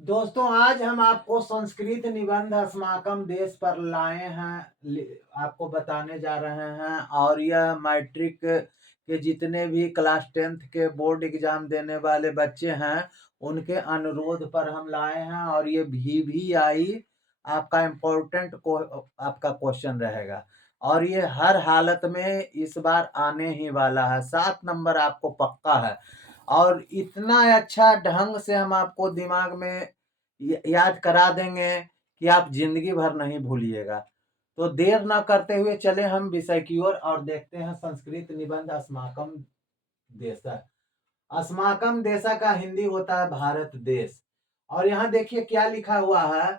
दोस्तों आज हम आपको संस्कृत निबंध अस्माकम देश पर लाए हैं, आपको बताने जा रहे हैं। और यह मैट्रिक के जितने भी क्लास 10th के बोर्ड एग्जाम देने वाले बच्चे हैं उनके अनुरोध पर हम लाए हैं। और ये VVI आपका इम्पोर्टेंट को आपका क्वेश्चन रहेगा और ये हर हालत में इस बार आने ही वाला है। 7 नंबर आपको पक्का है और इतना अच्छा ढंग से हम आपको दिमाग में याद करा देंगे कि आप जिंदगी भर नहीं भूलिएगा। तो देर ना करते हुए चले हम विषय की ओर और देखते हैं संस्कृत निबंध अस्माकम देश। अस्माकम देशा का हिंदी होता है भारत देश। और यहाँ देखिए क्या लिखा हुआ है,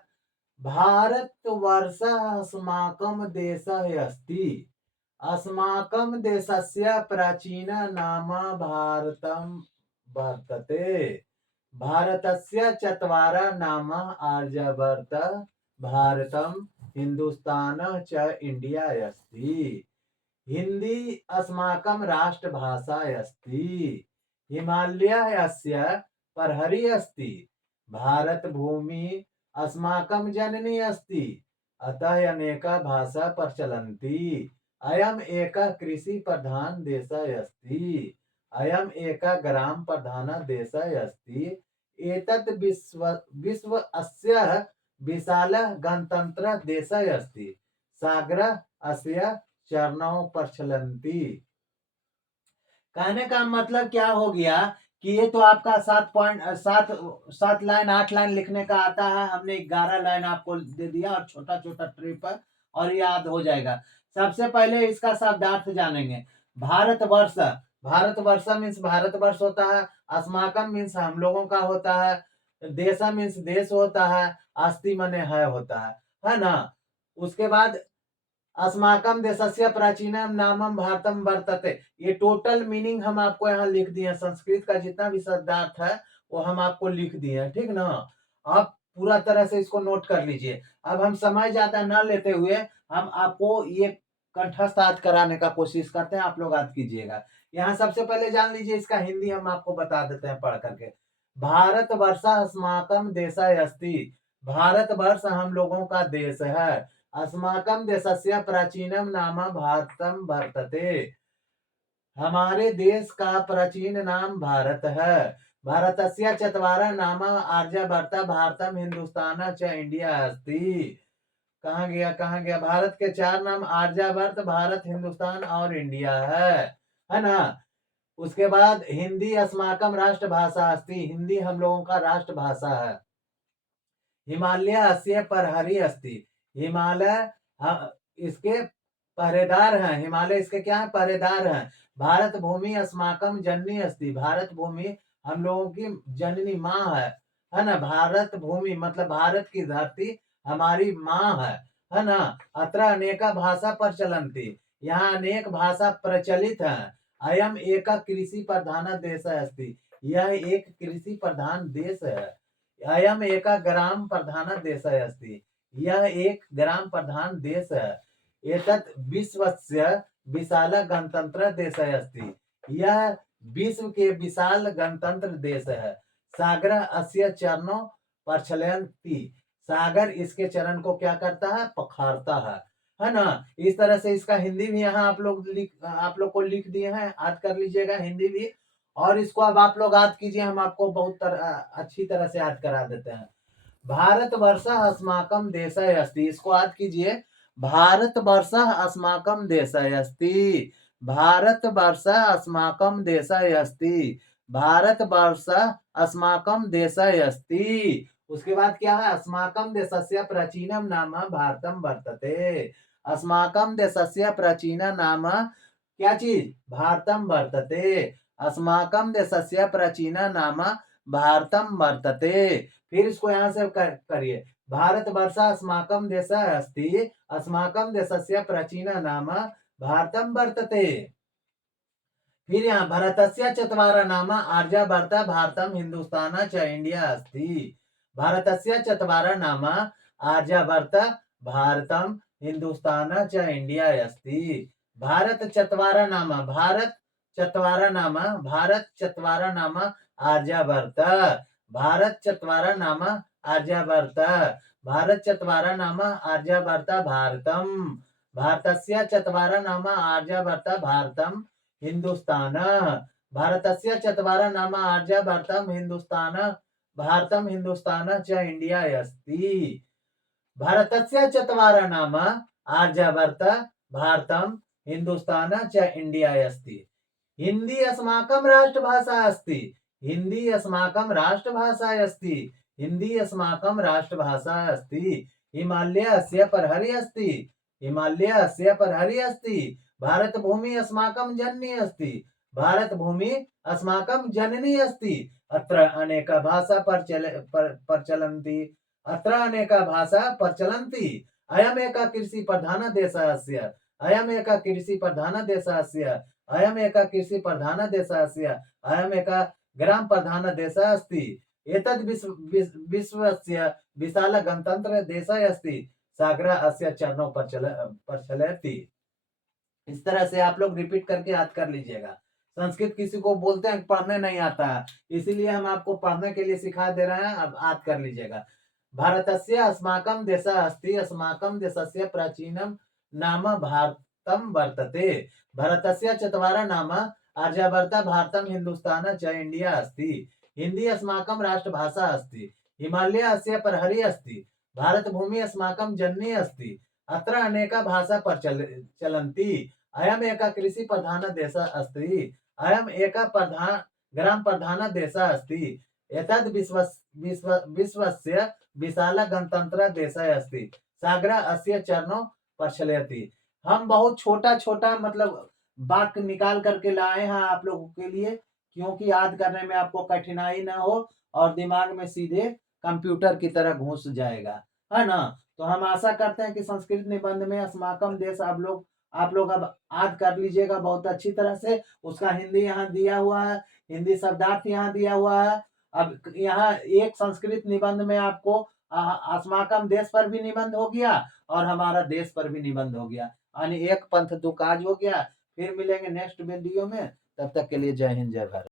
भारत वर्ष अस्माकम देश अस्ति। अस्माकं देशस्य प्राचीन नाम भारतं वर्तते। भारतस्य चत्वारः नाम आर्यवर्त, भारतं, हिंदुस्तान च इंडिया अस्ति। हिंदी अस्माकं राष्ट्रभाषा अस्ति। हिमालयस्य प्रहरी अस्ति। भारत भूमि अस्माकं जननी अस्ति। अतः अनेका भाषा प्रचलन्ति। अयम एक कृषि प्रधान देश अस्ति। अयम एक ग्राम प्रधान देश अस्ति। एतत् विश्व अस्य विशाल गणतंत्र देश अस्ति। सागर अस्य चरणों प्रचलन्ति। कहने का मतलब क्या हो गया कि ये तो आपका 7 लाइन 8 लाइन लिखने का आता है। हमने 11 लाइन आपको दे दिया और छोटा छोटा ट्रिप है और याद हो जाएगा। सबसे पहले इसका शब्दार्थ जानेंगे। भारतवर्ष, भारतवर्ष मीन्स भारतवर्ष होता है। अस्माकम मीन्स हम लोगों का होता है। देशा मीन्स देश होता है। अस्ति मने है होता है ना। उसके बाद अस्माकम देशस्य प्राचीनम नामम भारतम वर्तते। ये टोटल मीनिंग हम आपको यहाँ लिख दिए हैं। संस्कृत का जितना भी शब्दार्थ है वो हम आपको लिख दिए हैं, ठीक ना। आप पूरा तरह से इसको नोट कर लीजिए। अब हम समय ज्यादा न लेते हुए हम आपको ये कंठस्थ याद कराने का कोशिश करते हैं, आप लोग याद कीजिएगा। यहाँ सबसे पहले जान लीजिए इसका हिंदी हम आपको बता देते हैं पढ़ करके। भारत वर्ष अस्माकम देश अस्ति। भारत वर्ष हम लोगों का देश है। अस्माकं देशस्य प्राचीनम नाम भारतम वर्तते। हमारे देश का प्राचीन नाम भारत है। भारतस्य चत्वारः नाम आर्यवर्त, भारतम, हिंदुस्तान च इंडिया अस्ति। कहाँ गया? भारत के 4 नाम आर्यवर्त, भारत, हिंदुस्तान और इंडिया है ना। उसके बाद हिंदी अस्माकम राष्ट्रभाषा अस्ति। हिंदी हम लोगों का राष्ट्रभाषा है। हिमालय अस्य प्रहरी अस्ति। हिमालय इसके पहरेदार हैं। हिमालय इसके क्या है? पहरेदार हैं। भारत भूमि अस्माकम जननी अस्ति। भारत भूमि हम लोगों की जननी माँ है ना। भारत भूमि मतलब भारत की धरती हमारी माँ है ना। अत्र अनेका भाषा प्रचलन्ति। यहाँ अनेक भाषा प्रचलित है। अयम एक कृषि प्रधान देश अस्ति। यह एक कृषि प्रधान देश है। अयम एक ग्राम प्रधान देश अस्ति। यह एक ग्राम प्रधान देश है। एतत् विश्वस्य विशाल गणतंत्र देश अस्ति। यह विश्व के विशाल गणतंत्र देश है। सागर अस्य चरणों प्रचलन्ति। सागर इसके चरण को क्या करता है? पखारता है ना। इस तरह से इसका हिंदी भी यहाँ आप लोग को लिख दिए हैं, याद कर लीजिएगा हिंदी भी। और इसको अब आप लोग याद कीजिए, हम आपको बहुत अच्छी तरह से याद करा देते हैं। भारत वर्ष अस्माकम देश अस्ति। इसको याद कीजिए। भारत वर्ष अस्माकम देश अस्ति। भारत वर्ष अस्माकम देश अस्ति। भारत वर्ष अस्माकम देश अस्ति। उसके बाद क्या है? अस्माकम देशस्य प्राचीनम नाम भारतम वर्तते। अस्माकम देशस्य प्राचीन नाम क्या चीज? भारतम वर्तते। अस्माकं देशस्य प्राचीन नाम भारतम वर्तते। फिर इसको यहाँ से करिए। भारत वर्ष अस्माकं देश अस्ति। अस्माकं देशस्य प्राचीन नाम भारतम वर्तते। फिर यहाँ भारतस्य चत्वारः नाम आर्यवर्त, भारतम, हिंदुस्तान च इंडिया अस्ति। भारतस्य चत्वारः नाम आर्यवर्त, भारतम, हिंदुस्तान च इंडिया अस्ति। भारत चत्वारः नाम, भारत चत्वारः नाम, भारत चत्वारः नाम आर्यवर्त। भारत चत्वारः नाम आर्यावर्त, भारत चत्वारः नाम आर्यावर्त भारतम, भारतस्य चत्वारः नाम आर्यावर्त भारतम हिंदुस्तान, भारतस्य चत्वारः नाम आर्यावर्तम हिंदुस्तान, भारतम हिंदुस्तान च इंडिया अस्ति, भारतस्य चत्वारः नाम आर्यावर्त भारतम हिंदुस्तान च इंडिया अस्ति, हिंदी अस्माकं राष्ट्रभाषा अस्ति, हिंदी अस्माकं राष्ट्रभाषा अस्ति, हिंदी अस्माकं राष्ट्रभाषा अस्ति, हिमालय अस्य परहरि अस्ति, हिमालय अस्य परहरि अस्ति, भारत भूमि अस्माकं जननी अस्ति, भारत भूमि अस्माकं जननी अस्ति, अत्र अनेका भाषा प्रचलन्ति, अत्र अनेका भाषा प्रचलन्ति, अयम् एकः कृषि प्रधान देशः अस्य, अयम् एकः कृषि प्रधान देशः अस्य, अयम् एकः कृषि प्रधान देशः अस्य, अयम् एकः ग्राम प्रधान देशः अस्ति, एतद् विश्वस्य विशाल गणतंत्र देशः अस्ति, सागरः अस्य चरणों पर चलति। इस तरह से आप लोग रिपीट करके याद कर लीजिएगा। संस्कृत किसी को बोलते हैं पढ़ने नहीं आता है, इसीलिए हम आपको पढ़ने के लिए सिखा दे रहे हैं, अब याद कर लीजिएगा। भारतस्य अस्माकं देशः अस्ति, अस्माकं देशस्य प्राचीनं नाम भारतम वर्तते, भारतस्य चत्वारः नाम आर्यावर्त भारतम हिंदुस्तान च इंडिया अस्ति, हिंदी अस्माकं राष्ट्रभाषा अस्ति, हिमालय अस्य परहरि अस्ति, भारत भूमि अस्माकं जननी अस्ति, अत्र अनेका भाषा प्रचलन्ति, अयम् एकः कृषि प्रधान देशः अस्ति, अयम् एकः ग्राम प्रधान देशः अस्ति, एतद् विश्वस्य विशाल गणतंत्र देशः अस्ति, सागरः अस्य चरणों पर चलति। हम बहुत छोटा छोटा मतलब वाक्य निकाल करके लाए हैं आप लोगों के लिए, क्योंकि याद करने में आपको कठिनाई ना हो और दिमाग में सीधे कंप्यूटर की तरह घुस जाएगा, है ना। तो हम आशा करते हैं कि संस्कृत निबंध में अस्माकं देश आप लोग अब याद कर लीजिएगा बहुत अच्छी तरह से। उसका हिंदी यहाँ दिया हुआ है, हिंदी शब्दार्थ यहाँ दिया हुआ है। अब यहाँ एक संस्कृत निबंध में आपको अस्माकं देश पर भी निबंध हो गया और हमारा देश पर भी निबंध हो गया, यानी एक पंथ दो काज हो गया। फिर मिलेंगे नेक्स्ट वीडियो में, तब तक के लिए जय हिंद जय भारत।